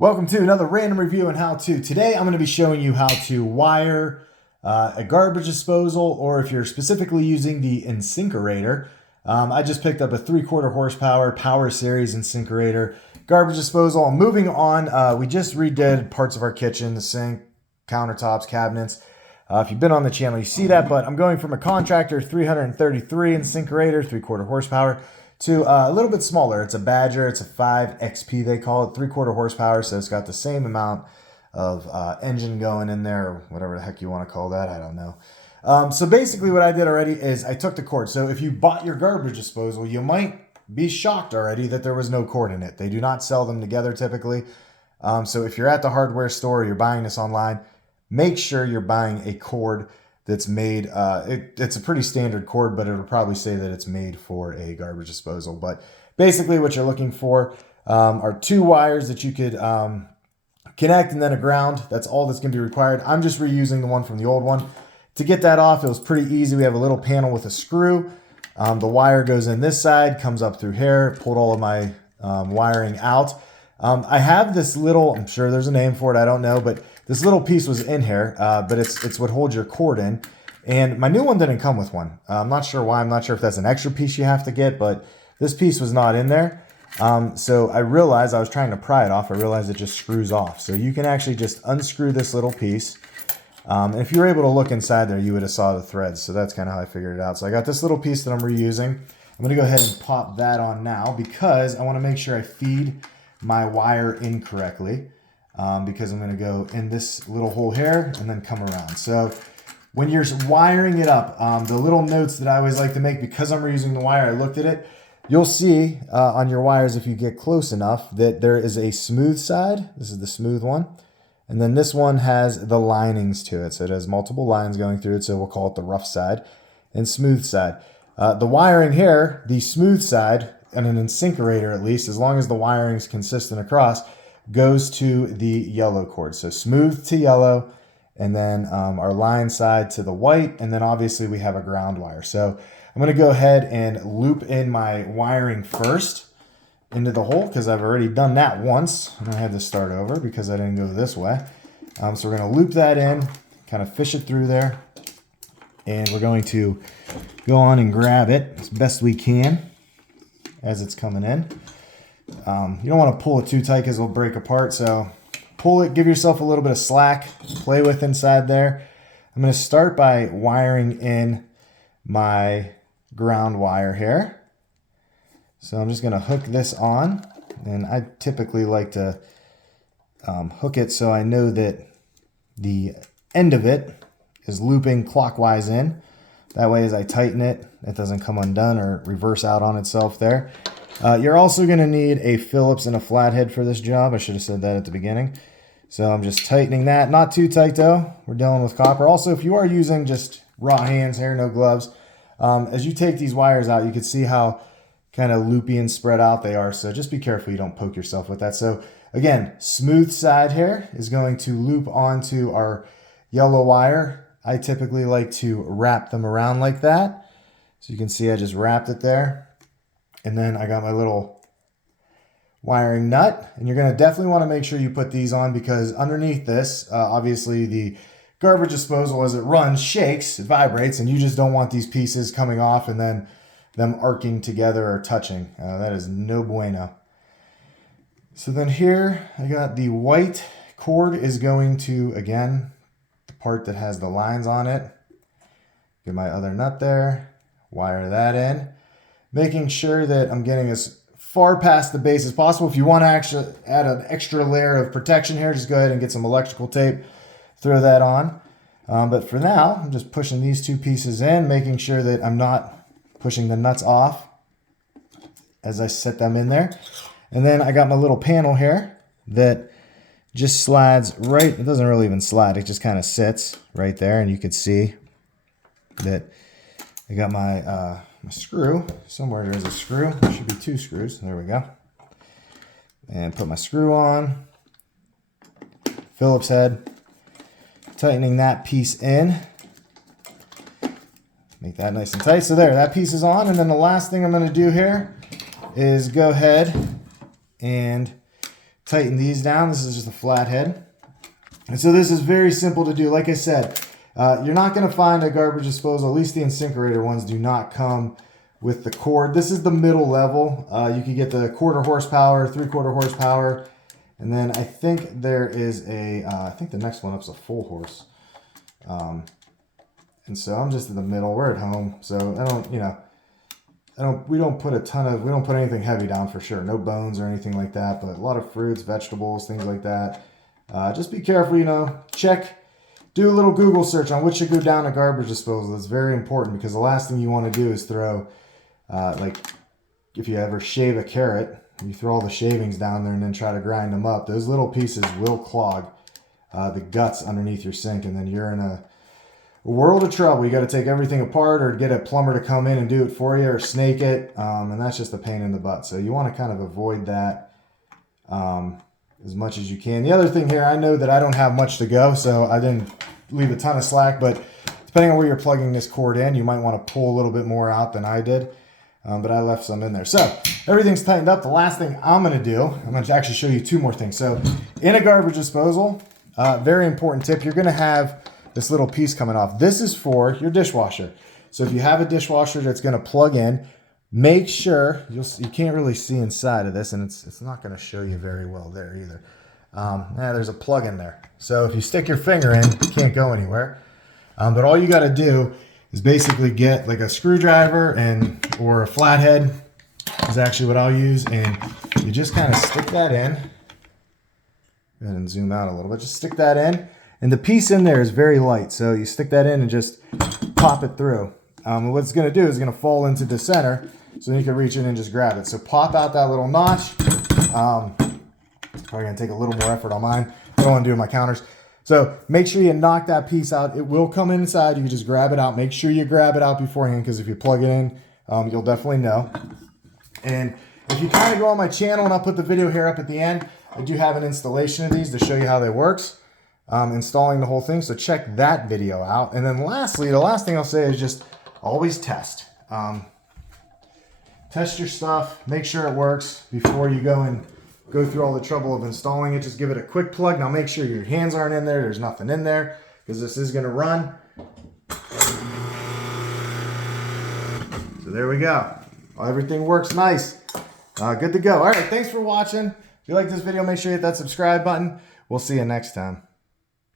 Welcome to another random review and how-to. Today I'm going to be showing you how to wire a garbage disposal, or if you're specifically using the Insinkerator. I just picked up a 3/4 horsepower Power Series Insinkerator garbage disposal. I'm moving on. We just redid parts of our kitchen, the sink, countertops, cabinets. If you've been on the channel, you see that, but I'm going from a contractor 333 Insinkerator, 3/4 horsepower, to a little bit smaller. It's a Badger. It's a 5XP, they call it, 3/4 horsepower. So it's got the same amount of engine going in there, or whatever the heck you want to call that. I don't know. So basically what I did already is I took the cord. So if you bought your garbage disposal, you might be shocked already that there was no cord in it. They do not sell them together typically. So if you're at the hardware store or you're buying this online, make sure you're buying a cord that's made, it's a pretty standard cord, but it'll probably say that it's made for a garbage disposal. But basically what you're looking for are two wires that you could connect, and then a ground. That's all that's going to be required. I'm just reusing the one from the old one. To get that off, it was pretty easy. We have a little panel with a screw. The wire goes in this side, comes up through here, pulled all of my wiring out. I have this little, I'm sure there's a name for it, I don't know, but this little piece was in here, but it's what holds your cord in. And my new one didn't come with one. I'm not sure why. I'm not sure if that's an extra piece you have to get, but this piece was not in there. So I realized, I was trying to pry it off, I realized it just screws off. So you can actually just unscrew this little piece. And if you were able to look inside there, you would have saw the threads. So that's kind of how I figured it out. So I got this little piece that I'm reusing. I'm going to go ahead and pop that on now because I want to make sure I feed my wire in correctly, because I'm going to go in this little hole here and then come around. So when you're wiring it up, the little notes that I always like to make, because I'm reusing the wire, I looked at it, you'll see on your wires, if you get close enough, that there is a smooth side. This is the smooth one. And then this one has the linings to it. So it has multiple lines going through it. So we'll call it the rough side and smooth side. The wiring here, the smooth side, and an Insinkerator at least, as long as the wiring is consistent across, goes to the yellow cord. So smooth to yellow, and then our line side to the white, and then obviously we have a ground wire. So I'm going to go ahead and loop in my wiring first into the hole, because I've already done that once, and I had to start over because I didn't go this way. So we're going to loop that in, kind of fish it through there, and we're going to go on and grab it as best we can as it's coming in. You don't want to pull it too tight because it'll break apart. So pull it, give yourself a little bit of slack, play with inside there. I'm going to start by wiring in my ground wire here. So I'm just going to hook this on, and I typically like to hook it so I know that the end of it is looping clockwise in. That way, as I tighten it, it doesn't come undone or reverse out on itself there. You're also going to need a Phillips and a flathead for this job. I should have said that at the beginning. So I'm just tightening that. Not too tight though. We're dealing with copper. Also, if you are using just raw hands here, no gloves, as you take these wires out, you can see how kind of loopy and spread out they are. So just be careful you don't poke yourself with that. So again, smooth side here is going to loop onto our yellow wire. I typically like to wrap them around like that. So you can see I just wrapped it there. And then I got my little wiring nut. And you're going to definitely want to make sure you put these on, because underneath this, obviously the garbage disposal, as it runs, shakes, it vibrates, and you just don't want these pieces coming off and then them arcing together or touching. That is no bueno. So then here I got the white cord is going to, again, part that has the lines on it. Get my other nut there, wire that in, making sure that I'm getting as far past the base as possible. If you want to actually add an extra layer of protection here, just go ahead and get some electrical tape, throw that on. But for now, I'm just pushing these two pieces in, making sure that I'm not pushing the nuts off as I set them in there. And then I got my little panel here that just slides right, it doesn't really even slide, it just kind of sits right there, and you can see that I got my my screw. Somewhere there's a screw, there should be two screws, there we go. And put my screw on, Phillips head, tightening that piece in, make that nice and tight. So there, that piece is on, and then the last thing I'm going to do here is go ahead and tighten these down. This is just a flat head. And so this is very simple to do. Like I said, you're not going to find a garbage disposal, at least the Insinkerator ones do not come with the cord. This is the middle level. You can get the 1/4 horsepower, 3/4 horsepower, and then I think there is a, I think the next one up is a full horse. And so I'm just in the middle. We're at home, so I don't, you know, we don't put anything heavy down for sure. No bones or anything like that, but a lot of fruits, vegetables, things like that. Just be careful, you know, do a little Google search on what should go down a garbage disposal. That's very important because the last thing you want to do is throw, like if you ever shave a carrot, you throw all the shavings down there and then try to grind them up. Those little pieces will clog the guts underneath your sink, and then you're in a world of trouble. You got to take everything apart or get a plumber to come in and do it for you or snake it, and that's just a pain in the butt. So you want to kind of avoid that as much as you can. The other thing here, I know that I don't have much to go, so I didn't leave a ton of slack, but depending on where you're plugging this cord in, you might want to pull a little bit more out than I did, but I left some in there. So everything's tightened up. The last thing I'm going to do, I'm going to actually show you two more things. So in a garbage disposal, very important tip, you're going to have this little piece coming off. This is for your dishwasher. So if you have a dishwasher that's going to plug in, make sure, you can't really see inside of this, and it's not going to show you very well there either. There's a plug in there. So if you stick your finger in, you can't go anywhere. But all you got to do is basically get like a screwdriver or a flathead is actually what I'll use, and you just kind of stick that in. Go ahead and zoom out a little bit. Just stick that in. And the piece in there is very light, so you stick that in and just pop it through. What it's going to do is it's going to fall into the center, so then you can reach in and just grab it. So pop out that little notch. It's probably going to take a little more effort on mine. I don't want to do my counters. So make sure you knock that piece out. It will come inside. You can just grab it out. Make sure you grab it out beforehand, because if you plug it in, you'll definitely know. And if you kind of go on my channel, and I'll put the video here up at the end, I do have an installation of these to show you how they works. Installing the whole thing, so check that video out. And then lastly, the last thing I'll say is just always test. Test your stuff, make sure it works before you go through all the trouble of installing it. Just give it a quick plug. Now make sure your hands aren't in there, there's nothing in there, because this is going to run. So there we go. Everything works nice. Good to go. All right, thanks for watching. If you like this video, make sure you hit that subscribe button. We'll see you next time.